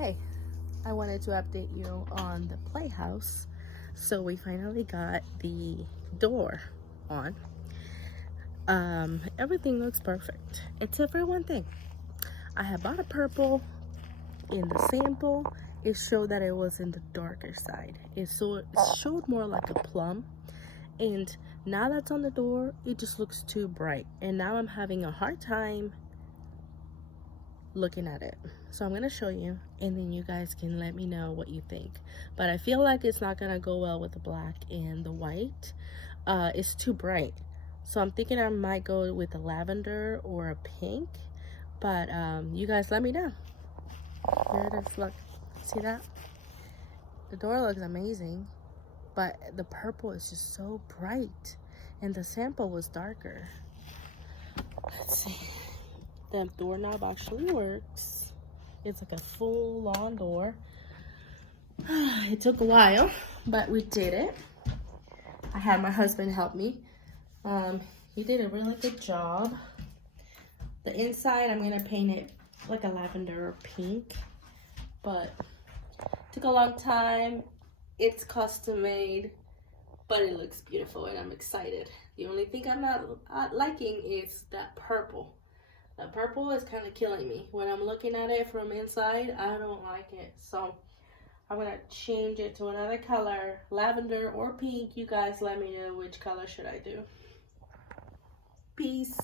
Hey, I wanted to update you on the playhouse. So we finally got the door on. Everything looks perfect except for one thing. I had bought a purple. In the sample, it showed that it was in the darker side. It showed more like a plum, and now that's on the door, it just looks too bright, and now I'm having a hard time looking at it. So I'm gonna show you, and then you guys can let me know what you think. But I feel like it's not gonna go well with the black and the white. It's too bright, so I'm thinking I might go with a lavender or a pink. But you guys let me know. Here it is. Look, see that? The door looks amazing, but the purple is just so bright, and the sample was darker. Let's see. The doorknob actually works. It's like a full-on door. It took a while, but we did it. I had my husband help me. He did a really good job. The inside, I'm gonna paint it like a lavender or pink, but took a long time. It's custom made, but it looks beautiful and I'm excited. The only thing I'm not liking is that purple. That purple is kind of killing me. When I'm looking at it from inside, I don't like it. So I'm gonna change it to another color, lavender or pink. You guys let me know which color should I do. Peace.